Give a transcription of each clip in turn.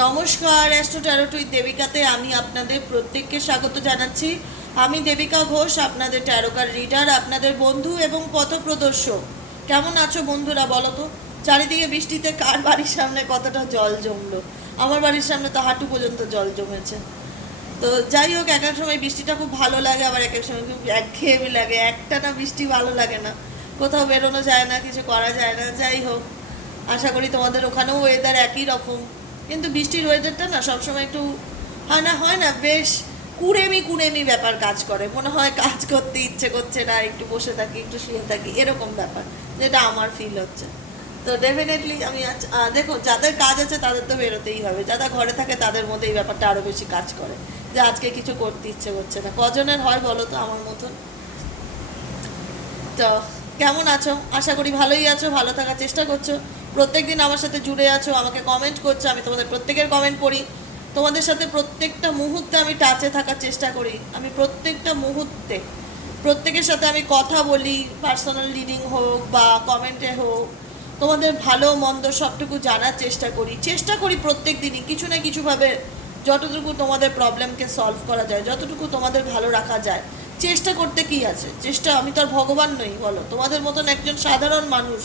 নমস্কার অ্যাস্ট্রো ট্যারোটুই দেবিকাতে আমি আপনাদের প্রত্যেককে স্বাগত জানাচ্ছি। আমি দেবিকা ঘোষ, আপনাদের ট্যারোকার রিডার আপনাদের বন্ধু এবং পথপ্রদর্শক কেমন আছো বন্ধুরা বলো তো? চারিদিকে বৃষ্টিতে কার বাড়ির সামনে কতটা জল জমলো? আমার বাড়ির সামনে তো হাঁটু পর্যন্ত জল জমেছে। তো যাই হোক, এক এক সময় বৃষ্টিটা খুব ভালো লাগে, আবার এক এক সময় খুব একঘেয়েমি লাগে। একটা না বৃষ্টি ভালো লাগে না। কোথাও বেরোনো যায় না, কিছু করা যায় না। যাই হোক, আশা করি তোমাদের ওখানেও ওয়েদার একই রকম। কিন্তু বৃষ্টির ওয়েদারটা না সবসময় একটু, হয়, না হয় না, বেশ কুড়েমি কুড়েমি ব্যাপার কাজ করে। মনে হয় কাজ করতে ইচ্ছে করছে না, একটু বসে থাকি, একটু শুয়ে থাকি, এরকম ব্যাপার, যেটা আমার ফিল হচ্ছে। তো ডেফিনেটলি আমি দেখো, যাদের কাজ আছে তাদের তো বেরোতেই হবে। যারা ঘরে থাকে তাদের মধ্যে এই ব্যাপারটা আরও বেশি কাজ করে, যে আজকে কিছু করতে ইচ্ছে করছে না। কজনের হয় বলো তো আমার মতন? তো কেমন আছো? আশা করি ভালোই আছো, ভালো থাকার চেষ্টা করছ। প্রত্যেকদিন আমার সাথে জুড়ে আছো, আমাকে কমেন্ট করছ, আমি তোমাদের প্রত্যেকের কমেন্ট পড়ি। তোমাদের সাথে প্রত্যেকটা মুহূর্তে আমি টাচে থাকার চেষ্টা করি। আমি প্রত্যেকটা মুহূর্তে, প্রত্যেকের সাথে আমি কথা বলি পার্সোনাল রিডিং হোক বা কমেন্টে হোক। তোমাদের ভালো, মন্দ সবটুকু জানার চেষ্টা করি। চেষ্টা করি প্রত্যেক দিনই কিছু না কিছুভাবে যতটুকু তোমাদের প্রবলেমকে সলভ করা যায়, যতটুকু তোমাদের ভালো রাখা যায়। চেষ্টা করতে কি আছে? চেষ্টা, আমি তো আর ভগবান নই, বলো। তোমাদের মতন একজন সাধারণ মানুষ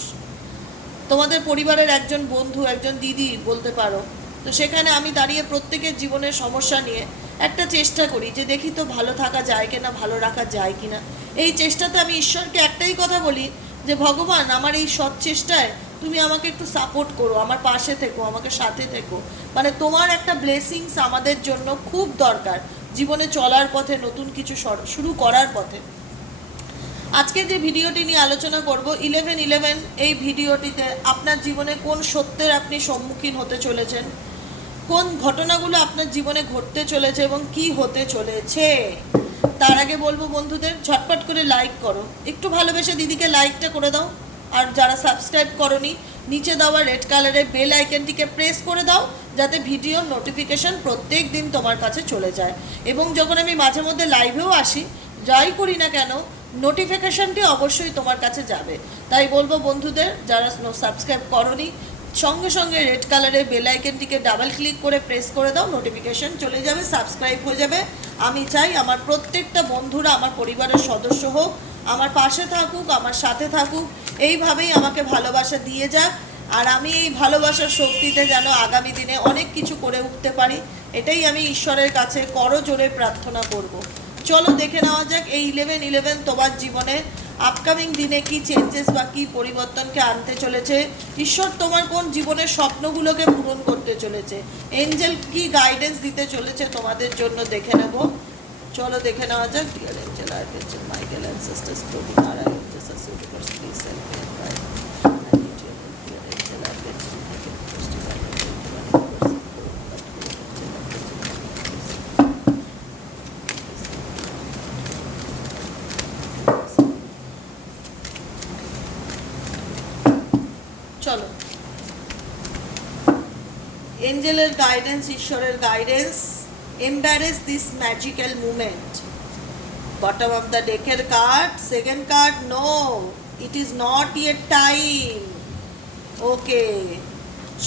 তোমাদের পরিবারের একজন বন্ধু, একজন দিদি বলতে পারো। তো সেখানে আমি দাঁড়িয়ে প্রত্যেকের জীবনের সমস্যা নিয়ে একটা চেষ্টা করি যে দেখি তো ভালো থাকা যায় কিনা, ভালো রাখা যায় কিনা। এই চেষ্টাতে আমি ঈশ্বরকে একটাই কথা বলি যে, ভগবান, আমার এই সৎ চেষ্টায় তুমি আমাকে একটু সাপোর্ট করো, আমার পাশে থেকো, আমাকে সাথে থেকো। মানে তোমার একটা ব্লেসিংস আমাদের জন্য খুব দরকার জীবনে চলার পথে, নতুন কিছু শুরু করার পথে। আজকে যে ভিডিওটি নিয়ে আলোচনা করব ইলেভেন ইলেভেন এই ভিডিওটিতে আপনার জীবনে কোন সত্যের আপনি সম্মুখীন হতে চলেছেন? কোন ঘটনাগুলো আপনার জীবনে ঘটতে চলেছে এবং কি হতে চলেছে? তার আগে বলব বন্ধুদের, ঝটপট করে লাইক করো। একটু ভালোবেসে দিদিকে লাইকটা করে দাও। আর যারা সাবস্ক্রাইব করনি, নিচে দেওয়া রেড কালারের বেল আইকনটিকে প্রেস করে দাও, যাতে ভিডিওর নোটিফিকেশন প্রত্যেক দিন তোমার কাছে চলে যায়। এবং যখন আমি মাঝে মধ্যে লাইভেও আসি, যাই করি না কেন নোটিফিকেশনটি অবশ্যই তোমার কাছে যাবে। তাই বলব বন্ধুদের, যারা সাবস্ক্রাইব করনি, সঙ্গে সঙ্গে রেড কালারের বেল আইকনটিকে ডাবল ক্লিক করে প্রেস করে দাও নোটিফিকেশন চলে যাবে সাবস্ক্রাইব হয়ে যাবে। আমি চাই আমার প্রত্যেকটা বন্ধুরা, আমার পরিবারের সদস্য হোক, আমার পাশে থাকুক, আমার সাথে থাকুক, এইভাবেই আমাকে ভালোবাসা দিয়ে যাক। আর আমি এই ভালোবাসার শক্তিতে যেন আগামী দিনে অনেক কিছু করে উঠতে পারি, এটাই আমি ঈশ্বরের কাছে করজোরে প্রার্থনা করব। চলো দেখে নেওয়া যাক এই ইলেভেন ইলেভেন তোমার জীবনে আপকামিং দিনে কি চেঞ্জেস বা কি পরিবর্তনকে আনতে চলেছে ঈশ্বর তোমার কোন জীবনের স্বপ্নগুলোকে পূরণ করতে চলেছে এঞ্জেল কি গাইডেন্স দিতে চলেছে তোমাদের জন্য দেখে নেব চলো দেখে নেওয়া যাক dear angel archangel Michael and sisters প্রভু নারায়ণ প্লিজ এঞ্জেলের গাইডেন্স ঈশ্বরের guidance embrace this magical moment bottom of the ডেকের card second card no it is not yet time okay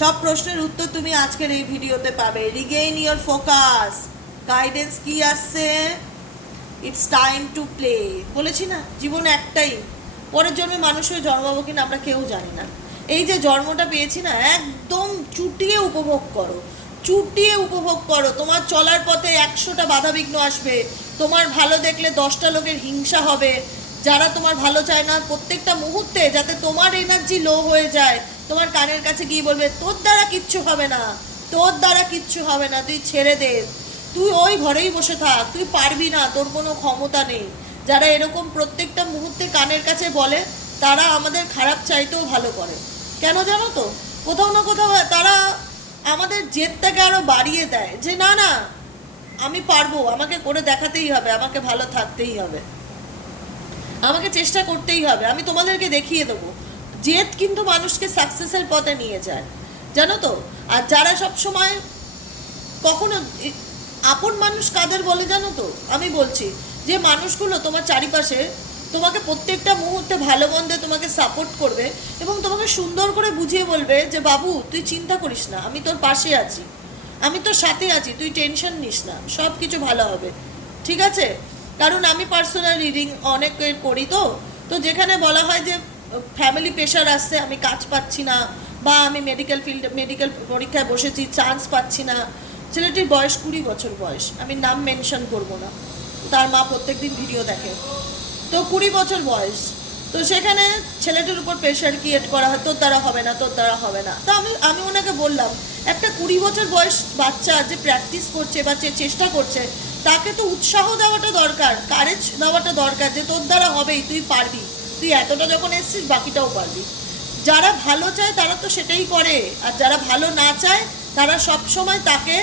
সব প্রশ্নের উত্তর তুমি আজকের এই ভিডিওতে পাবে। রিগেইন ইয়োর ফোকাস গাইডেন্স কি আসছে? ইটস টাইম টু প্লে বলেছি না, জীবন একটাই। পরের জন্মে মানুষ হয়ে জন্মাবো কিনা আমরা কেউ জানি না। এই যে জন্মটা পেয়েছি না একদম চুটিয়ে উপভোগ করো। চুটিয়ে উপভোগ করো। তোমার চলার পথে একশোটা বাধাবিঘ্ন আসবে। তোমার ভালো দেখলে দশটা লোকের হিংসা হবে। যারা তোমার ভালো চায় না, প্রত্যেকটা মুহূর্তে যাতে তোমার এনার্জি লো হয়ে যায়। তোমার কানের কাছে গিয়ে বলবে, তোর দ্বারা কিচ্ছু হবে না। তোর দ্বারা কিচ্ছু হবে না। তুই ছেড়ে দে। তুই ওই ঘরেই বসে থাক। তুই পারবি না। তোর কোনো ক্ষমতা নেই। যারা এরকম প্রত্যেকটা মুহূর্তে কানের কাছে বলে, তারা আমাদের খারাপ চাইতেও ভালো করে। কেন জানো তো? কোথাও না কোথাও তারা আমাদের জেদটাকে আরও বাড়িয়ে দেয়। যে না না, আমি পারব, আমাকে করে দেখাতেই হবে, আমাকে ভালো থাকতেই হবে। আমাকে চেষ্টা করতেই হবে, আমি তোমাদেরকে দেখিয়ে দেবো। জেদ কিন্তু মানুষকে সাকসেসের পথে নিয়ে যায়, জানো তো? আর যারা সব সময় কখনো আপন মানুষ কাদের বলে জানো তো? আমি বলছি, যে মানুষগুলো তোমার চারিপাশে তোমাকে প্রত্যেকটা মুহূর্তে ভালো মন্দে তোমাকে সাপোর্ট করবে এবং তোমাকে সুন্দর করে বুঝিয়ে বলবে যে, বাবু, তুই চিন্তা করিস না, আমি তোর পাশে আছি। আমি তোর সাথে আছি, তুই টেনশন নিস না সব কিছু ভালো হবে। ঠিক আছে? কারণ আমি পার্সোনাল রিডিং অনেক করি তো। তো যেখানে বলা হয় যে ফ্যামিলি প্রেশার আসছে, আমি কাজ পাচ্ছি না বা আমি মেডিকেল ফিল্ড মেডিকেল পরীক্ষায় বসেছি চান্স পাচ্ছি না। ছেলেটির বয়স কুড়ি বছর বয়স, আমি নাম মেনশন করব না। তার মা প্রত্যেকদিন ভিডিও দেখে। তো কুড়ি বছর বয়স। তো সেখানে ছেলেটির উপর প্রেশার ক্রিয়েট করা হয়, তোর দ্বারা হবে না, তোর দ্বারা হবে না। তো আমি আমি ওনাকে বললাম, একটা কুড়ি বছর বয়স বাচ্চা যে প্র্যাকটিস করছে বা চেষ্টা করছে, তাকে তো উৎসাহ দেওয়াটা দরকার কারেজ দেওয়াটা দরকার যে তোর দ্বারা হবেই, তুই পারবি। তুই এতটা যখন এসছিস, বাকিটাও পারবি। যারা ভালো চায়, তারা তো সেটাই করে, আর যারা ভালো না চায়, তারা সব সময় তাকে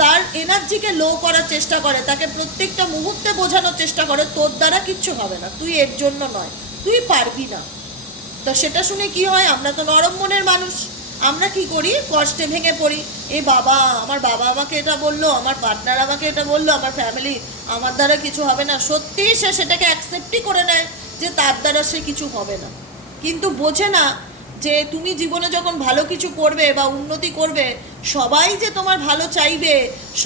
তার এনার্জিকে লো করার চেষ্টা করে, তাকে প্রত্যেকটা মুহূর্তে বোঝানোর চেষ্টা করে, তোর দ্বারা কিচ্ছু হবে না, তুই এর জন্য নয়, তুই পারবি না। তো সেটা শুনে কি হয়? আমরা তো নরম মনের মানুষ, আমরা কি করি? কষ্টে ভেঙে পড়ি, এ বাবা, আমার বাবা আমাকে এটা বলল, আমার পার্টনার আমাকে এটা বলল, আমার ফ্যামিলি আমার দ্বারা কিছু হবে না। সত্যিই সে সেটাকে অ্যাকসেপ্টই করে নেয় যে তার দ্বারা সে কিছু হবে না। কিন্তু বোঝে না যে তুমি জীবনে যখন ভালো কিছু করবে বা উন্নতি করবে, সবাই যে তোমার ভালো চাইবে,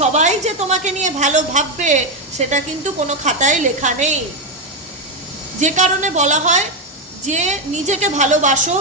সবাই যে তোমাকে নিয়ে ভালো ভাববে, সেটা কিন্তু কোনো খাতায় লেখা নেই। যে কারণে বলা হয়, যে নিজেকে ভালোবাসো,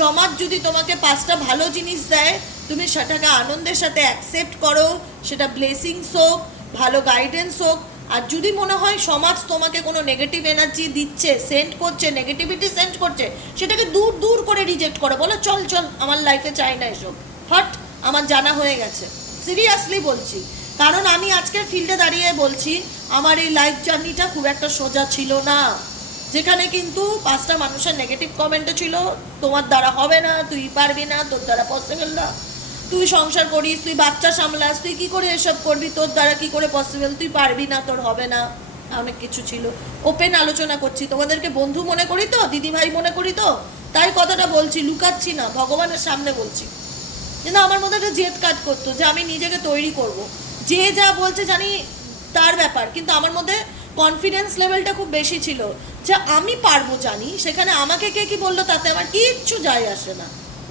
সমাজ যদি তোমাকে পাঁচটা ভালো জিনিস দেয়, তুমি সেটাকে আনন্দের সাথে অ্যাকসেপ্ট করো, সেটা ব্লেসিংস হোক, ভালো গাইডেন্স হোক আর যদি মনে হয় সমাজ তোমাকে কোনো নেগেটিভ এনার্জি দিচ্ছে সেন্ড করছে নেগেটিভিটি সেন্ড করছে, সেটাকে দূর দূর করে রিজেক্ট করো। বলো, চল চল, আমার লাইফে চাই না এসব। হট, আমার জানা হয়ে গেছে। সিরিয়াসলি বলছি। কারণ আমি আজকের ফিল্ডে দাঁড়িয়ে বলছি, আমার এই লাইফ জার্নিটা খুব একটা সোজা ছিল না। যেখানে কিন্তু পাঁচটা মানুষের নেগেটিভ কমেন্টও ছিল, তোমার দ্বারা হবে না, তুই পারবি না, তোর দ্বারা পসিবল না। তুই সংসার করিস, তুই বাচ্চা সামলাস, তুই কি করে এসব করবি? তোর দ্বারা কি করে পসিবল তুই পারবি না, তোর হবে না। অনেক কিছু ছিল। ওপেন আলোচনা করছি। তোমাদেরকে বন্ধু মনে করি তো? দিদি ভাই মনে করি তো? তাই কথাটা বলছি, লুকাচ্ছি না, ভগবানের সামনে বলছি। কিন্তু আমার মধ্যে একটা জেদ কাজ করতো যে আমি নিজেকে তৈরি করব। যে যা বলছে জানি তার ব্যাপার, কিন্তু আমার মধ্যে কনফিডেন্স লেভেলটা খুব বেশি ছিল যে আমি পারব জানি। সেখানে আমাকে কে কি বলল তাতে আমার কিচ্ছু যায় আসে না।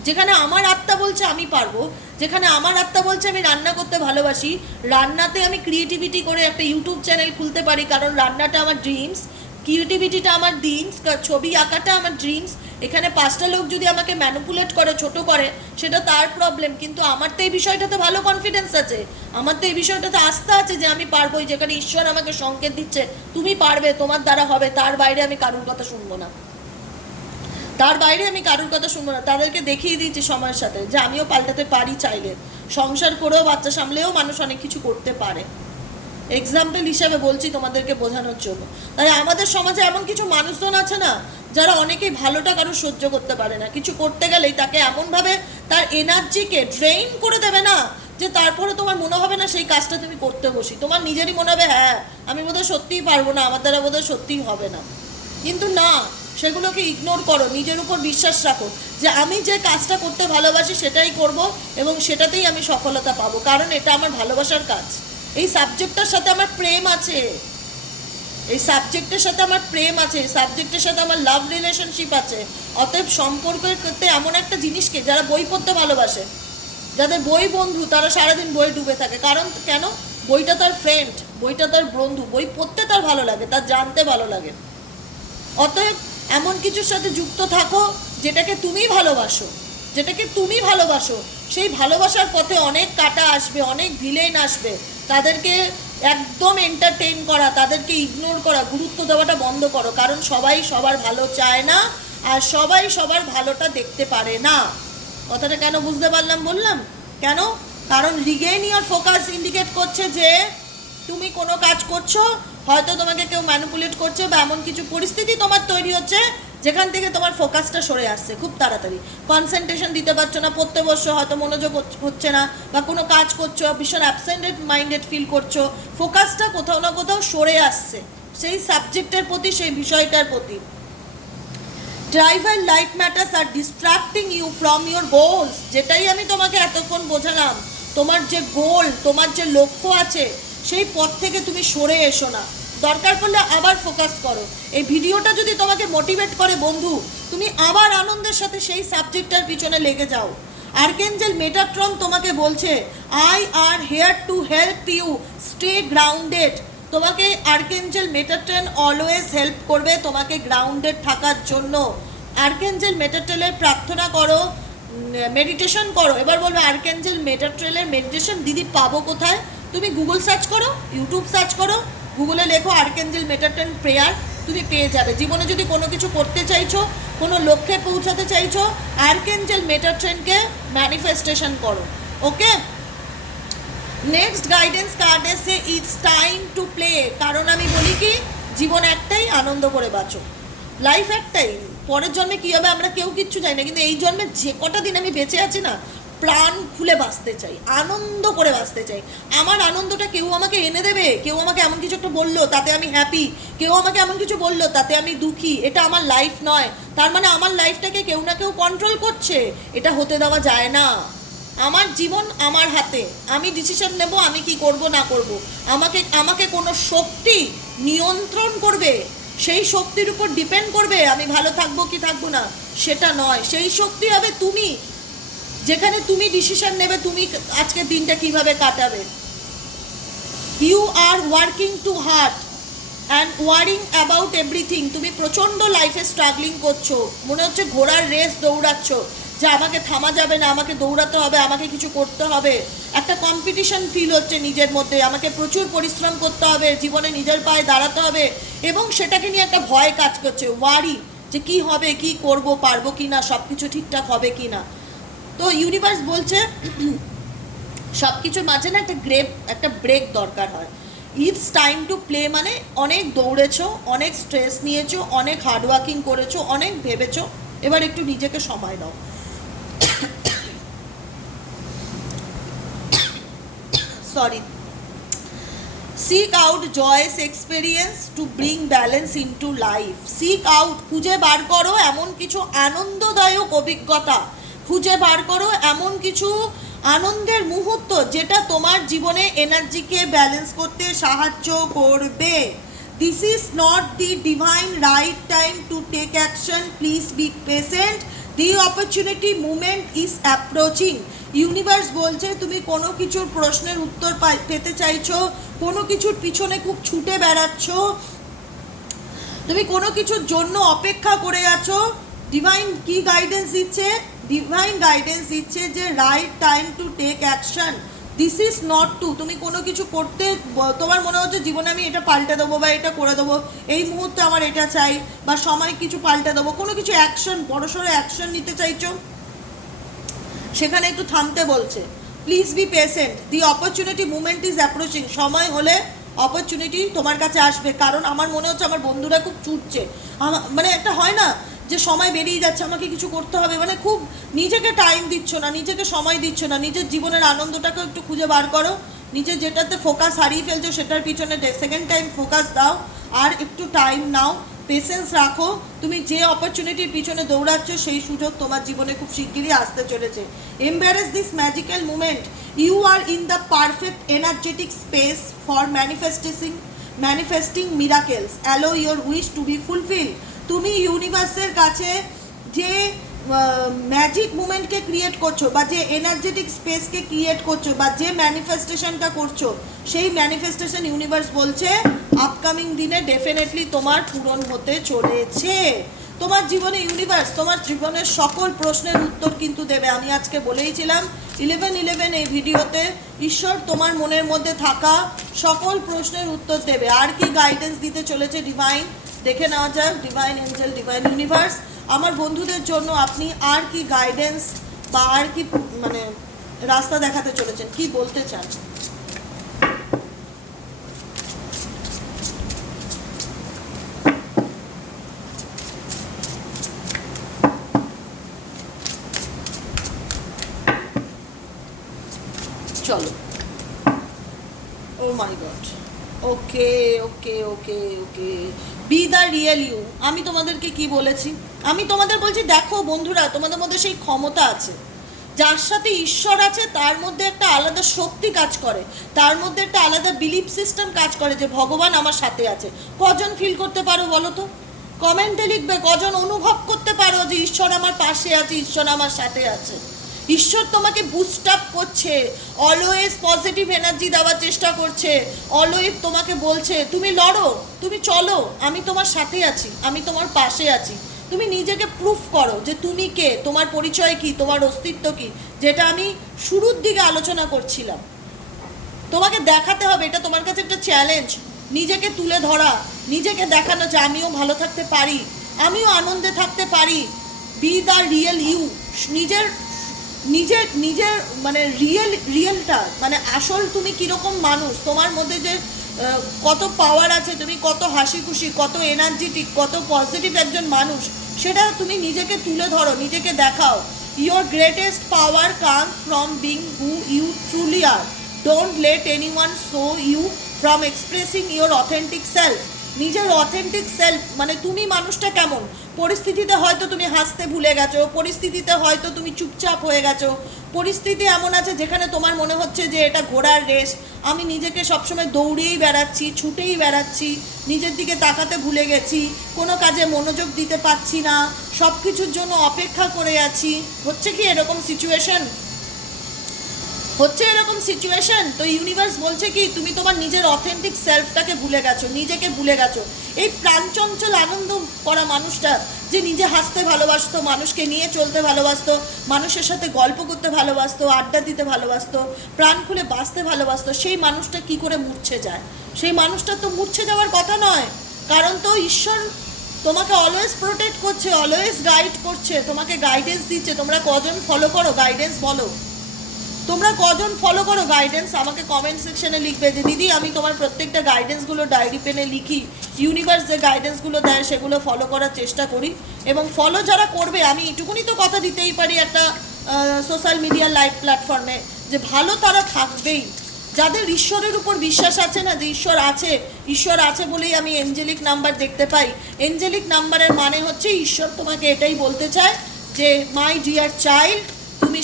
যেখানে আমার আত্মা বলছে আমি পারব, যেখানে আমার আত্মা বলছে আমি রান্না করতে ভালোবাসি, রান্নাতে আমি ক্রিয়েটিভিটি করে একটা ইউটিউব চ্যানেল খুলতে পারি, কারণ রান্নাটা আমার ড্রিমস ক্রিয়েটিভিটিটা আমার ড্রিমস ছবি আঁকাটা আমার ড্রিমস এখানে পাঁচটা লোক যদি আমাকে ম্যানুপুলেট করে, ছোট করে, সেটা তার প্রবলেম কিন্তু আমার তো এই বিষয়টাতে ভালো কনফিডেন্স আছে, আমার তো এই বিষয়টাতে আস্থা আছে যে আমি পারবোই, যেখানে ঈশ্বর আমাকে সংকেত দিচ্ছে, তুমি পারবে, তোমার দ্বারা হবে, তার বাইরে আমি কারোর কথা শুনব না। তার বাইরে আমি কারোর কথা শুনব না। তাদেরকে দেখিয়ে দিয়েছি সময়ের সাথে যে আমিও পাল্টাতে পারি চাইলে। সংসার করেও বাচ্চা সামলেও মানুষ অনেক কিছু করতে পারে। এক্সাম্পল হিসাবে বলছি তোমাদেরকে বোঝানোর জন্য। তাই আমাদের সমাজে এমন কিছু মানুষজন আছে না, যারা অনেকেই ভালোটা কারও সহ্য করতে পারে না। কিছু করতে গেলেই তাকে এমনভাবে তার এনার্জিকে ড্রেইন করে দেবে না, যে তারপরে তোমার মনে হবে না সেই কাজটা তুমি করতে বসি। তোমার নিজেরই মনে হবে হ্যাঁ আমি বোধহয় সত্যিই পারব না, আমার দ্বারা বোধহয় সত্যিই হবে না। কিন্তু না সেগুলোকে ইগনোর করো, নিজের উপর বিশ্বাস রাখো যে আমি যে কাজটা করতে ভালোবাসি সেটাই করব এবং সেটাতেই আমি সফলতা পাবো। কারণ এটা আমার ভালোবাসার কাজ। এই সাবজেক্টটার সাথে আমার প্রেম আছে। এই সাবজেক্টের সাথে আমার প্রেম আছে। এই সাবজেক্টের সাথে আমার লাভ রিলেশনশিপ আছে। অতএব সম্পর্কের ক্ষেত্রে এমন একটা জিনিসকে যারা বই পড়তে ভালোবাসে, যাদের বই বন্ধু, তারা সারাদিন বই ডুবে থাকে। কারণ কেন? বইটা তার ফ্রেন্ড বইটা তার বন্ধু, বই পড়তে তার ভালো লাগে, তার জানতে ভালো লাগে। অতএব এমন কিছুর সাথে যুক্ত থাকো যেটাকে তুমি ভালোবাসো, যেটাকে তুমি ভালোবাসো। সেই ভালোবাসার পথে অনেক কাটা আসবে, অনেক ভিলেন আসবে। তাদেরকে একদম এন্টারটেইন করা, তাদেরকে ইগনোর করা, গুরুত্ব দেওয়াটা বন্ধ করো। কারণ সবাই সবার ভালো চায় না আর সবাই সবার ভালোটা দেখতে পারে না। কথাটা কেন বুঝতে পারলাম বললাম? কেন? কারণ রিগেইন ইয়ার ফোকাস ইন্ডিকেট করছে যে তুমি কোনো কাজ করছ হয়তো তোমাকে কেউ ম্যানিপুলেট করছে বা এমন কিছু পরিস্থিতি তোমার তৈরি হচ্ছে, যেখান থেকে তোমার ফোকাসটা সরে আসছে খুব তাড়াতাড়ি। কনসেন্ট্রেশন দিতে পারছ না পড়তে বসছো হয়তো মনোযোগ হচ্ছে না বা কোনো কাজ করছ, ভীষণ অ্যাবসেন্টেড মাইন্ডেড ফিল করছ ফোকাসটা কোথাও না কোথাও সরে আসছে। সেই সাবজেক্টের প্রতি, সেই বিষয়টার প্রতি। Driver light matters R distracting you from your goals যেটাই আমি তোমাকে এতক্ষণ বোঝালাম। তোমার যে গোল তোমার যে লক্ষ্য আছে সেই পথ থেকে তুমি সরে এসো না। দরকার পড়লে আবার ফোকাস করো। এই ভিডিওটা যদি তোমাকে মোটিভেট করে বন্ধু, তুমি আবার আনন্দের সাথে সেই সাবজেক্টটার পিছনে লেগে যাও। আর্কেঞ্জেল মেটাট্রন তোমাকে বলছে I are here to help you stay grounded তোমাকে আর্কেঞ্জেল মেটাট্রেন অলওয়েজ হেল্প করবে তোমাকে গ্রাউন্ডেড থাকার জন্য। আর্কেঞ্জেল মেটাট্রেলের প্রার্থনা করো মেডিটেশন করো। এবার বলবে, আর্কেঞ্জেল মেটাট্রেলের মেডিটেশন দিদি পাবো কোথায়? তুমি গুগল সার্চ করো ইউটিউব সার্চ করো গুগলে লেখো আর্কেঞ্জেল মেটাট্রেন প্রেয়ার তুমি পেয়ে যাবে। জীবনে যদি কোনো কিছু করতে চাইছো, কোনো লক্ষ্যে পৌঁছাতে চাইছো আর্কেঞ্জেল মেটাট্রেনকে ম্যানিফেস্টেশন করো ওকে নেক্সট গাইডেন্স কার্ড এসে ইটস টাইম টু প্লে কারণ আমি বলি কি, জীবন একটাই, আনন্দ করে বাঁচো। লাইফ একটাই, পরের জন্মে কী হবে আমরা কেউ কিচ্ছু চাই না, কিন্তু এই জন্মে যে কটা দিন আমি বেঁচে আছি না প্রাণ খুলে বাঁচতে চাই, আনন্দ করে বাঁচতে চাই। আমার আনন্দটা কেউ আমাকে এনে দেবে? কেউ আমাকে এমন কিছু একটা বলল, তাতে আমি হ্যাপি কেউ আমাকে এমন কিছু বলল, তাতে আমি দুঃখী? এটা আমার লাইফ নয়। তার মানে আমার লাইফটাকে কেউ না কেউ কন্ট্রোল করছে। এটা হতে দেওয়া যায় না। আমার জীবন আমার হাতে। আমি ডিসিশন নেব, আমি কি করব, না করব। আমাকে আমাকে কোনো শক্তি নিয়ন্ত্রণ করবে? সেই শক্তির উপর ডিপেন্ড করবে, আমি ভালো থাকব কি থাকব না? সেটা নয়। সেই শক্তি হবে তুমি। যেখানে তুমি ডিসিশন নেবে, তুমি আজকে দিনটা কীভাবে কাটাবে? You are working too hard and worrying about everything তুমি প্রচণ্ড লাইফে স্ট্রাগলিং করছ। মনে হচ্ছে ঘোড়ার রেস দৌড়াচ্ছ, যে আমাকে থামা যাবে না, আমাকে দৌড়াতে হবে, আমাকে কিছু করতে হবে। একটা কম্পিটিশন ফিল হচ্ছে নিজের মধ্যে। আমাকে প্রচুর পরিশ্রম করতে হবে, জীবনে নিজের পায়ে দাঁড়াতে হবে এবং সেটাকে নিয়ে একটা ভয় কাজ করছে। ওয়ারি যে কি হবে, কি করব, পারব কি না সব কিছু ঠিকঠাক হবে কি না তো ইউনিভার্স বলছে সব কিছুর মাঝে না একটা গ্রেপ একটা ব্রেক দরকার হয়। ইটস টাইম টু প্লে মানে অনেক দৌড়েছো, অনেক স্ট্রেস নিয়েছো, অনেক হার্ডওয়ার্কিং করেছ, অনেক ভেবেছো, এবার একটু নিজেকে সময় দাও sorry seek out joys experience to bring balance into life seek out খুঁজে বার করো এমন কিছু আনন্দদায়ক অভিজ্ঞতা। খুঁজে বার করো, এমন কিছু আনন্দের মুহূর্ত যেটা তোমার জীবনে এনার্জিকে ব্যালেন্স করতে সাহায্য করবে। This is not the divine right time to take action please be patient the opportunity movement is approaching universe বলছে, তুমি কোনো কিছুর প্রশ্নের উত্তর পেতে চাইছো, কোনো কিছুর পিছনে খুব ছুটে বেড়াচ্ছ। তুমি কোনো কিছুর জন্য অপেক্ষা করে আছো। ডিভাইন কি গাইডেন্স দিচ্ছে? ডিভাইন গাইডেন্স দিচ্ছে যে right time to take action this is not to তুমি কোনো কিছু করতে, তোমার মনে হচ্ছে জীবনে আমি এটা পাল্টে দেবো বা এটা করে দেবো, এই মুহূর্তে আমার এটা চাই বা সময় কিছু পাল্টে দেবো, কোনো কিছু অ্যাকশন বড়সড় অ্যাকশন নিতে চাইছো? সেখানে একটু থামতে বলছে। Please be patient the opportunity movement is approaching সময় হলে অপরচুনিটি তোমার কাছে আসবে। কারণ আমার মনে হচ্ছে আমার বন্ধুরা খুব ছুটছে মানে একটা হয় না যে সময় বেরিয়ে যাচ্ছে, আমাকে কিছু করতে হবে। মানে খুব নিজেকে টাইম দিচ্ছ না, নিজেকে সময় দিচ্ছ না, নিজের জীবনের আনন্দটাকে একটু খুঁজে বার করো। নিজের যেটাতে ফোকাস হারিয়ে ফেলছো, সেটার পিছনে সেকেন্ড টাইম ফোকাস দাও। আর একটু টাইম নাও পেশেন্স রাখো। তুমি যে অপরচুনিটির পিছনে দৌড়াচ্ছ, সেই সুযোগ তোমার জীবনে খুব শিগগিরই আসতে চলেছে। Embrace this magical moment you are in the perfect energetic space for manifesting manifesting miracles allow your wish to be fulfil তুমি ইউনিভার্সের কাছে যে ম্যাজিক মুমেন্টকে ক্রিয়েট করছ বা যে এনার্জেটিক স্পেসকে ক্রিয়েট করছ বা যে ম্যানিফেস্টেশনটা করছ, সেই ম্যানিফেস্টেশন ইউনিভার্স বলছে আপকামিং দিনে ডেফিনেটলি তোমার পূরণ হতে চলেছে। তোমার জীবনে ইউনিভার্স তোমার জীবনের সকল প্রশ্নের উত্তর কিন্তু দেবে। আমি আজকে বলেইছিলাম ইলেভেন ইলেভেন এই ভিডিওতে ঈশ্বর তোমার মনের মধ্যে থাকা সকল প্রশ্নের উত্তর দেবে। আর কি গাইডেন্স দিতে চলেছে ডিভাইন দেখে নেওয়া যাক ডিভাইন এঞ্জেল ডিভাইন ইউনিভার্স আমার বন্ধুদের জন্য আপনি আর কি গাইডেন্স বা আর কি মানে রাস্তা দেখাতে চলেছেন, কি বলতে চান? চলো। ও my god okay okay okay okay be the real you আমি তোমাদেরকে কি বলেছি? আমি তোমাদের বলছি, দেখো বন্ধুরা, তোমাদের মধ্যে সেই ক্ষমতা আছে। যার সাথে ঈশ্বর আছে, তার মধ্যে একটা আলাদা শক্তি কাজ করে। তার মধ্যে একটা আলাদা বিলিফ সিস্টেম কাজ করে যে ভগবান আমার সাথে আছে। কজন ফিল করতে পারো বলো তো? কমেন্টে লিখবে, কজন অনুভব করতে পারো যে ঈশ্বর আমার পাশে আছে, ঈশ্বর আমার সাথে আছে। ঈশ্বর তোমাকে বুস্ট আপ করছে। অলওয়েজ পজিটিভ এনার্জি দেওয়ার চেষ্টা করছে। অলওয়েজ তোমাকে বলছে, তুমি লড়ো, তুমি চলো, আমি তোমার সাথে আছি, আমি তোমার পাশে আছি। তুমি নিজেকে প্রুফ করো যে তুমি কে, তোমার পরিচয় কি, তোমার অস্তিত্ব কি, যেটা আমি শুরুর দিকে আলোচনা করছিলাম। তোমাকে দেখাতে হবে, এটা তোমার কাছে একটা চ্যালেঞ্জ নিজেকে তুলে ধরা, নিজেকে দেখানো যে আমিও ভালো থাকতে পারি, আমিও আনন্দে থাকতে পারি। বি দ্য রিয়েল ইউ নিজের নিজের নিজের মানে রিয়েল রিয়েলটা মানে আসল তুমি কীরকম মানুষ, তোমার মধ্যে যে কত পাওয়ার আছে, তুমি কত হাসি খুশি কত এনার্জেটিক কত পজিটিভ একজন মানুষ, সেটা তুমি নিজেকে তুলে ধরো, নিজেকে দেখাও। Your greatest power come from being who you truly are don't let anyone show you from expressing your authentic self নিজের অথেন্টিক সেলফ মানে তুমি মানুষটা কেমন? পরিস্থিতিতে হয়তো তুমি হাসতে ভুলে গেছো, পরিস্থিতিতে হয়তো তুমি চুপচাপ হয়ে গেছো। পরিস্থিতি এমন আছে যেখানে তোমার মনে হচ্ছে যে এটা ঘোড়ার রেস আমি নিজেকে সবসময় দৌড়েই বেড়াচ্ছি, ছুটেই বেড়াচ্ছি, নিজের দিকে তাকাতে ভুলে গেছি, কোনো কাজে মনোযোগ দিতে পারছি না সব কিছুর জন্য অপেক্ষা করে আছি। হচ্ছে কি এরকম সিচুয়েশন হচ্ছে এরকম সিচুয়েশন তো ইউনিভার্স বলছে কি, তুমি তোমার নিজের অথেন্টিক সেলফটাকে ভুলে গেছো, নিজেকে ভুলে গেছো। এই প্রাণচঞ্চল আনন্দ করা মানুষটা, যে নিজে হাসতে ভালোবাসতো, মানুষকে নিয়ে চলতে ভালোবাসতো, মানুষের সাথে গল্প করতে ভালোবাসতো, আড্ডা দিতে ভালোবাসতো, প্রাণ খুলে বাঁচতে ভালোবাসতো, সেই মানুষটা কি করে মূর্ছে যায়? সেই মানুষটা তো মূর্ছে যাওয়ার কথা নয়। কারণ তো ঈশ্বর তোমাকে অলওয়েজ প্রোটেক্ট করছে অলওয়েজ গাইড করছে, তোমাকে গাইডেন্স দিচ্ছে, তোমরা কজন ফলো করো? গাইডেন্স বলো। তোমরা কজন ফলো করো গাইডেন্স আমাকে কমেন্ট সেকশনে লিখবে যে, দিদি, আমি তোমার প্রত্যেকটা গাইডেন্সগুলো ডায়েরি পেনে লিখি। ইউনিভার্স যে গাইডেন্সগুলো দেয়, সেগুলো ফলো করার চেষ্টা করি। এবং ফলো যারা করবে, আমি এটুকুনি তো কথা দিতেই পারি একটা সোশ্যাল মিডিয়া লাইভ প্ল্যাটফর্মে যে ভালো তারা থাকবেই। যাদের ঈশ্বরের উপর বিশ্বাস আছে না, যে ঈশ্বর আছে ঈশ্বর আছে বলেই আমি এঞ্জেলিক নাম্বার দেখতে পাই। এঞ্জেলিক নাম্বারের মানে হচ্ছে, ঈশ্বর তোমাকে এটাই বলতে চায় যে মাই ডিয়ার চাইল্ড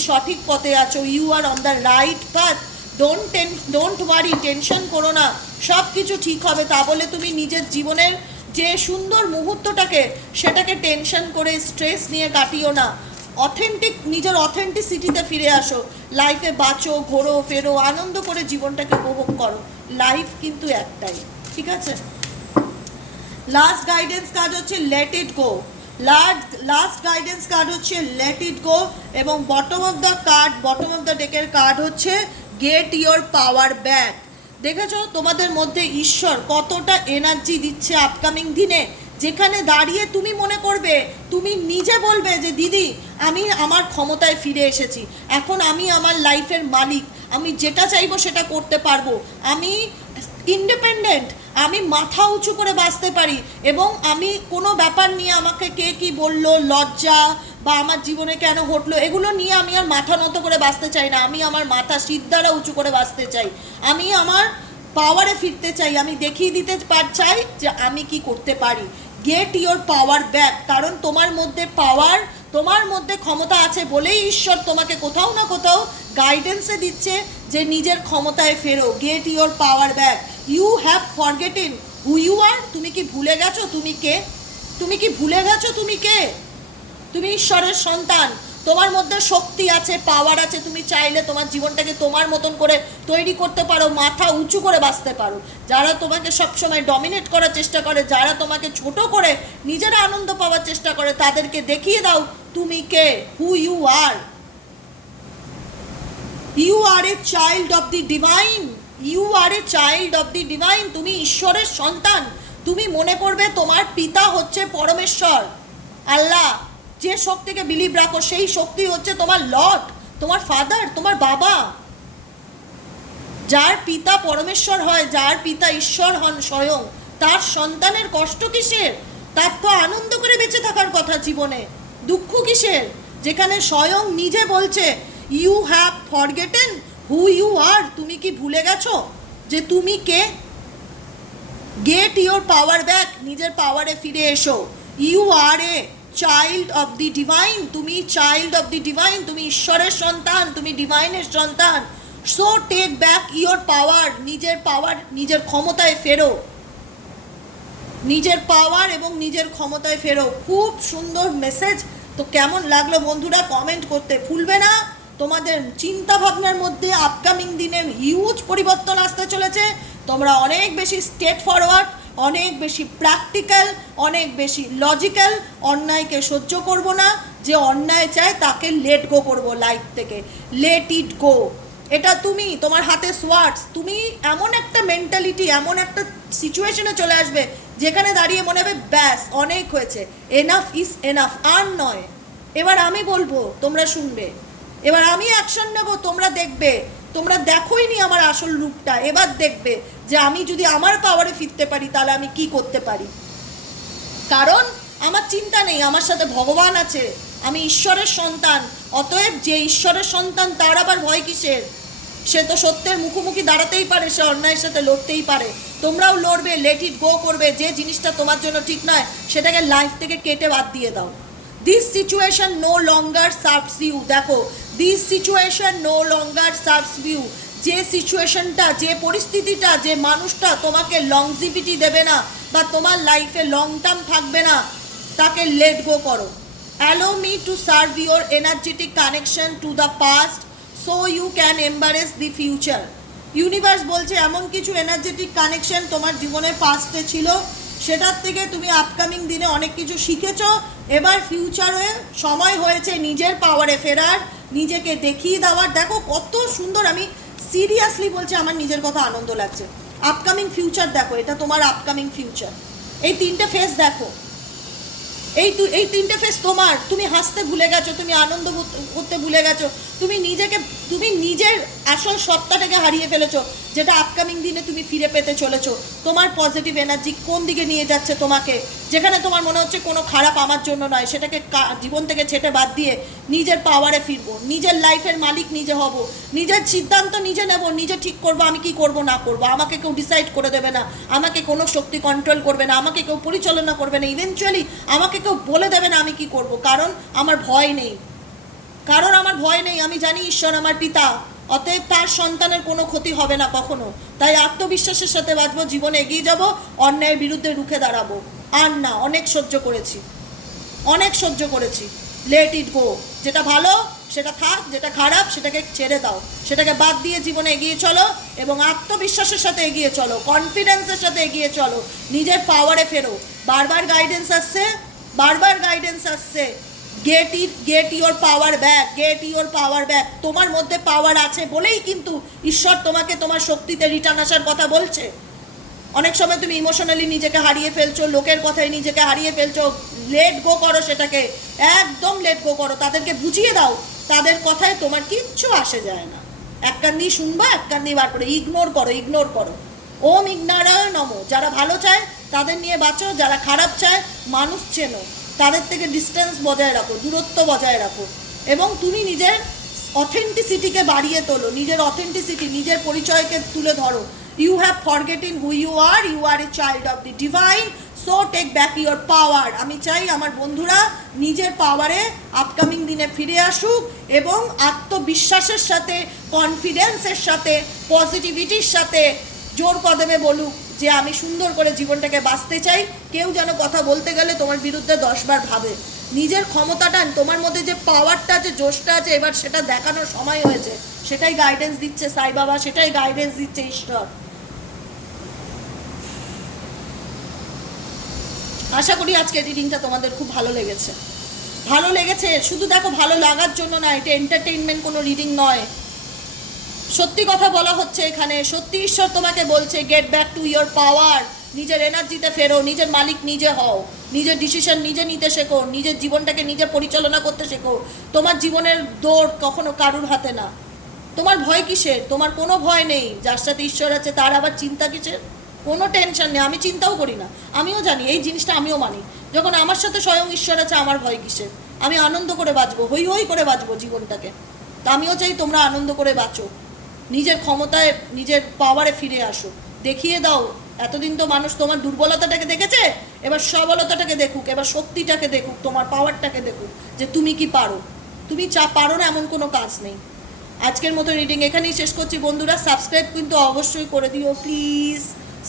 সঠিক পথে আছো you are on the right path don't ten don't worry tension করো না। সব কিছু ঠিক হবে, তা বলে তুমি নিজের জীবনের যে সুন্দর মুহূর্তটাকে, সেটাকে টেনশন করে স্ট্রেস নিয়ে কাটিও না। অথেন্টিক নিজের অথেন্টিসিটিতে ফিরে আসো। লাইফে বাঁচো, ঘোরো, ফেরো, আনন্দ করে জীবনটাকে উপভোগ করো। লাইফ কিন্তু একটাই, ঠিক আছে? লাস্ট গাইডেন্স কাজ হচ্ছে let it go last last guidance card হচ্ছে লেট ইট গো এবং bottom of the card bottom of the ডেকের card হচ্ছে গেট ইয়োর পাওয়ার ব্যাক দেখেছ? তোমাদের মধ্যে ঈশ্বর কতটা এনার্জি দিচ্ছে আপকামিং দিনে। যেখানে দাঁড়িয়ে তুমি মনে করবে, তুমি নিজে বলবে যে, দিদি, আমি আমার ক্ষমতায় ফিরে এসেছি। এখন আমি আমার লাইফের মালিক। আমি যেটা চাইব সেটা করতে পারব। আমি ইন্ডিপেন্ডেন্ট আমি মাথা উঁচু করে বাঁচতে পারি এবং আমি কোনো ব্যাপার নিয়ে আমাকে কে কি বলল, লজ্জা বা আমার জীবনে কেন ঘটলো, এগুলো নিয়ে আমি আর মাথা নত করে বাঁচতে চাই না। আমি আমার মাথা সিদ্ধারা উঁচু করে বাঁচতে চাই। আমি আমার পাওয়ারে ফিরতে চাই। আমি দেখিয়ে দিতে পার চাই যে আমি কি করতে পারি। গেট ইওর পাওয়ার ব্যাক কারণ তোমার মধ্যে পাওয়ার তোমার মধ্যে ক্ষমতা আছে বলেই ঈশ্বর তোমাকে কোথাও না কোথাও গাইডেন্সে দিচ্ছে যে নিজের ক্ষমতায় ফেরো। Get your power back you have forgotten who you are তুমি কি ভুলে গেছো? তুমি কে? তুমি কি ভুলে গেছো? তুমি কে? তুমি ঈশ্বরের সন্তান। তোমার মধ্যে শক্তি আছে পাওয়ার আছে, তুমি চাইলে তোমার জীবনটাকে তোমার মতন করে তৈরি করতে পারো, মাথা উঁচু করে বাঁচতে পারো। যারা তোমাকে সবসময় ডমিনেট করার চেষ্টা করে, যারা তোমাকে ছোট করে নিজেরা আনন্দ পাওয়ার চেষ্টা করে, তাদেরকে দেখিয়ে দাও তুমি কে? Who you are you are a child of the divine you are a child of the divine তুমি ঈশ্বরের সন্তান। তুমি মনে করবে তোমার পিতা হচ্ছে পরমেশ্বর। আল্লাহ যে শক্তিকে বিলিভ রাখো, সেই শক্তি হচ্ছে তোমার লর্ড, তোমার ফাদার তোমার বাবা। যার পিতা পরমেশ্বর হয়, যার পিতা ঈশ্বর হন স্বয়ং, তার সন্তানের কষ্ট কিসের? তার তো আনন্দ করে বেঁচে থাকার কথা জীবনে। দুঃখ কিসের? যেখানে স্বয়ং নিজে বলছে you have forgotten who you are তুমি কি ভুলে গেছো যে তুমি কে? গেট ইউর পাওয়ার ব্যাক নিজের পাওয়ারে ফিরে এসো। You are a child of the divine তুমি চাইল্ড অফ দি ডিভাইন তুমি ঈশ্বরের সন্তান তুমি ডিভাইনের সন্তান so take back your power নিজের পাওয়ার নিজের ক্ষমতায় ফেরো। নিজের পাওয়ার এবং নিজের ক্ষমতায় ফেরো। খুব সুন্দর মেসেজ তো কেমন লাগল বন্ধুরা কমেন্ট করতে ভুলবে না। তোমাদের চিন্তা ভাবনার মধ্যে আপকামিং দিনে হিউজ পরিবর্তন আসতে চলেছে। তোমরা অনেক বেশি স্টেট ফরওয়ার্ড অনেক বেশি প্র্যাকটিক্যাল অনেক বেশি লজিক্যাল অন্যায়কে সহ্য করব না। যে অন্যায় চায় তাকে লেট গো করব লাইফ থেকে। লেট ইট গো এটা তুমি, তোমার হাতে সোয়ার্টস তুমি এমন একটা মেন্টালিটি এমন একটা সিচুয়েশনে চলে আসবে যেখানে দাঁড়িয়ে মনে হবে, ব্যাস, অনেক হয়েছে। এনাফ ইজ এনাফ আর নয়। এবার আমি বলব, তোমরা শুনবে। এবার আমি অ্যাকশন নেব, তোমরা দেখবে। তোমরা দেখোই নি আমার আসল রূপটা। এবার দেখবে যে আমি যদি আমার পাওয়ারে ফিরতে পারি, তাহলে আমি কি করতে পারি? কারণ আমার চিন্তা নেই, আমার সাথে ভগবান আছে, আমি ঈশ্বরের সন্তান, অতএব যে ঈশ্বরের সন্তান, তার আবার ভয় কিসের? সে তো সত্যের মুখোমুখি দাঁড়াতেই পারে, সে অন্যায়ের সাথে লড়তেই পারে। তোমরাও লড়বে লেট ইট গো করবে, যে জিনিসটা তোমার জন্য ঠিক নয়, সেটাকে লাইফ থেকে কেটে বাদ দিয়ে দাও। This situation no longer serves you দেখো this situation no longer serves you যে সিচুয়েশনটা যে পরিস্থিতিটা, যে মানুষটা তোমাকে লংজিভিটি দেবে না বা তোমার লাইফে লং টার্ম থাকবে না, তাকে লেট গো করো। Allow me to serve your energetic connection to the past so you can embrace the future universe বলছে, এমন কিছু এনার্জেটিক কানেকশন তোমার জীবনের পাস্টে ছিল, সেটার থেকে তুমি আপকামিং দিনে অনেক কিছু শিখেছ। এবার ফিউচারে সময় হয়েছে নিজের পাওয়ারে ফেরার। নিজেকে দেখিয়ে দেওয়ার দেখো কত সুন্দর, আমি সিরিয়াসলি বলছি, আমার নিজের কথা আনন্দ লাগছে। আপকামিং ফিউচার দেখো, এটা তোমার আপকামিং ফিউচার এই তিনটে ফেস দেখো। এই এই তিনটে ফেস তোমার। তুমি হাসতে ভুলে গেছো, তুমি আনন্দ করতে- ভুলে গেছো, তুমি নিজেকে, তুমি নিজের আসল সত্তাটাকে হারিয়ে ফেলেছো, যেটা আপকামিং দিনে তুমি ফিরে পেতে চলেছো। তোমার পজিটিভ এনার্জি কোন দিকে নিয়ে যাচ্ছে তোমাকে? যেখানে তোমার মনে হচ্ছে কোনো খারাপ আমার জন্য নয়, সেটাকে জীবন থেকে ছেটে বাদ দিয়ে নিজের পাওয়ারে ফিরবো, নিজের লাইফের মালিক নিজে হব, নিজের সিদ্ধান্ত নিজে নেব, নিজে ঠিক করব, আমি কি করব, না করব, আমাকে কেউ ডিসাইড করে দেবে না, আমাকে কোনো শক্তি কন্ট্রোল করবে না, আমাকে কেউ পরিচালনা করবে না ইভেনচুয়ালি আমাকে কেউ বলে দেবে না আমি কি করব, কারণ আমার ভয় নেই। কারণ আমার ভয় নেই, আমি জানি ঈশ্বর আমার পিতা, অতএব তার সন্তানের কোনো ক্ষতি হবে না কখনো। তাই আত্মবিশ্বাসের সাথে বাঁচবো, জীবনে এগিয়ে যাব, অন্যায়ের বিরুদ্ধে রুখে দাঁড়াবো। আর না, অনেক সহ্য করেছি। অনেক সহ্য করেছি। লেট ইট গো যেটা ভালো, সেটা থাক, যেটা খারাপ, সেটাকে ছেড়ে দাও। সেটাকে বাদ দিয়ে জীবনে এগিয়ে চলো এবং আত্মবিশ্বাসের সাথে এগিয়ে চলো কনফিডেন্সের সাথে এগিয়ে চলো। নিজের পাওয়ারে ফেরো। বারবার গাইডেন্স আসছে বারবার গাইডেন্স আসছে get it get your power back get your power back তোমার মধ্যে পাওয়ার আছে বলেই কিন্তু ঈশ্বর তোমাকে তোমার শক্তিতে রিটার্ন আসার কথা বলছে। অনেক সময় তুমি ইমোশনালি নিজেকে হারিয়ে ফেলছো, লোকের কথায় নিজেকে হারিয়ে ফেলছো লেট গো করো সেটাকে, একদম লেট গো করো। তাদেরকে বুঝিয়ে দাও, তাদের কথায় তোমার কিচ্ছু আসে যায় না। এক কান দিয়ে শুনবা এক কান দিয়ে বার করে। ইগনোর করো ইগনোর করো। ওম ইগনারায় নম। যারা ভালো চায় তাদের নিয়ে বাঁচো, যারা খারাপ চায়, মানুষ চেনো। তাদের থেকে ডিস্টেন্স বজায় রাখো, দূরত্ব বজায় রাখো। এবং তুমি নিজের অথেন্টিসিটিকে বাড়িয়ে তোলো, নিজের অথেন্টিসিটি নিজের পরিচয়কে তুলে ধরো। You have forgetting who you are you are a child of the divine so take back your power আমি চাই আমার বন্ধুরা নিজের পাওয়ারে আপকামিং দিনে ফিরে আসুক এবং আত্মবিশ্বাসের সাথে কনফিডেন্সের সাথে পজিটিভিটির সাথে জোর কদমে বলুক। যে আমি সুন্দর করে জীবনটাকে বাঁচতে চাই, কেউ যেন কথা বলতে গেলে তোমার বিরুদ্ধে দশবার ভাবে। নিজের ক্ষমতাটা, তোমার মধ্যে যে পাওয়ারটা আছে, জোশটা আছে, এবার সেটা দেখানোর সময় হয়েছে। সেটাই গাইডেন্স দিচ্ছে সাই বাবা, সেটাই গাইডেন্স দিচ্ছে ঈশ্বর। আশা করি আজকের রিডিংটা তোমাদের খুব ভালো লেগেছে। ভালো লেগেছে, শুধু দেখো ভালো লাগার জন্য না, এটা এন্টারটেইনমেন্ট কোনো রিডিং নয়। সত্যি কথা বলা হচ্ছে এখানে। সত্যি ঈশ্বর তোমাকে বলছে get back to your power নিজের এনার্জিতে ফেরো, নিজের মালিক নিজে হও। নিজের ডিসিশন নিজে নিতে শেখো, নিজের জীবনটাকে নিজে পরিচালনা করতে শেখো। তোমার জীবনের দৌড় কখনো কারুর হাতে না। তোমার ভয় কিসের? তোমার কোনো ভয় নেই। যার সাথে ঈশ্বর আছে, তার আবার চিন্তা কিসের? কোনো টেনশন নেই। আমি চিন্তাও করি না। আমিও জানি, এই জিনিসটা আমিও মানি। যখন আমার সাথে স্বয়ং ঈশ্বর আছে, আমার ভয় কিসের? আমি আনন্দ করে বাঁচবো হই হই করে বাঁচবো জীবনটাকে। তা আমিও চাই তোমরা আনন্দ করে বাঁচো। নিজের ক্ষমতায়, নিজের পাওয়ারে ফিরে আসো। দেখিয়ে দাও, এতদিন তো মানুষ তোমার দুর্বলতাটাকে দেখেছে, এবার সবলতাটাকে দেখুক, এবার শক্তিটাকে দেখুক, তোমার পাওয়ারটাকে দেখুক, যে তুমি কি পারো। তুমি চা পারো না, এমন কোনো কাজ নেই। আজকের মতো রিডিং এখানেই শেষ করছি। বন্ধুরা সাবস্ক্রাইব কিন্তু অবশ্যই করে দিও প্লিজ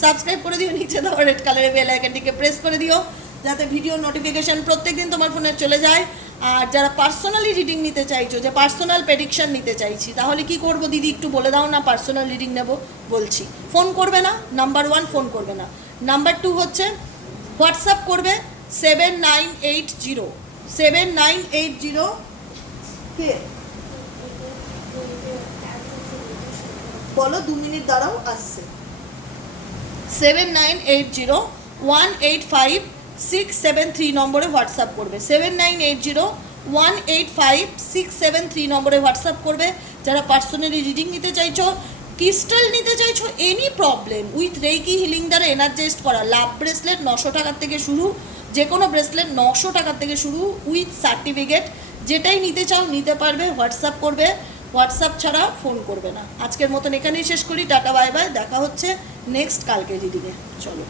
সাবস্ক্রাইব করে দিও, নিচে দেওয়া রেড কালারের বেল আইকনটিকে প্রেস করে দিও, যাতে ভিডিও নোটিফিকেশন প্রত্যেকদিন তোমার ফোনে চলে যায়। আর যারা পার্সোনালি রিডিং নিতে চাইছো, যে পার্সোনাল প্রেডিকশন নিতে চাইছি, তাহলে কি করব দিদি? একটু বলে দাও না পার্সোনাল রিডিং নেব, বলছি। ফোন করবে না নাম্বার ওয়ান ফোন করবে না। নাম্বার টু হচ্ছে হোয়াটসঅ্যাপ করবে seven nine eight zero seven nine eight zero কে? বলো, দু মিনিট দাঁড়াও, আসছে। Seven nine eight zero one eight five six seven three নম্বরে হোয়াটসঅ্যাপ করবে। Seven nine eight zero one eight five six seven three নম্বরে হোয়াটসঅ্যাপ করবে। যারা পার্সোনালি রিডিং নিতে চাইছো ক্রিস্টাল নিতে চাইছো any problem with reiki healing দ্বারা এনার্জাইজড করা লাভ ব্রেসলেট নশো টাকার থেকে শুরু যে কোনো ব্রেসলেট নশো টাকার থেকে শুরু উইথ সার্টিফিকেট যেটাই নিতে চাও নিতে পারবে, হোয়াটসঅ্যাপ করবে, হোয়াটসঅ্যাপ ছাড়া ফোন করবে না। আজকের মতন এখানেই শেষ করি, টাটা বাই বাই দেখা হচ্ছে নেক্সট কালকে রিডিংয়ে চলো।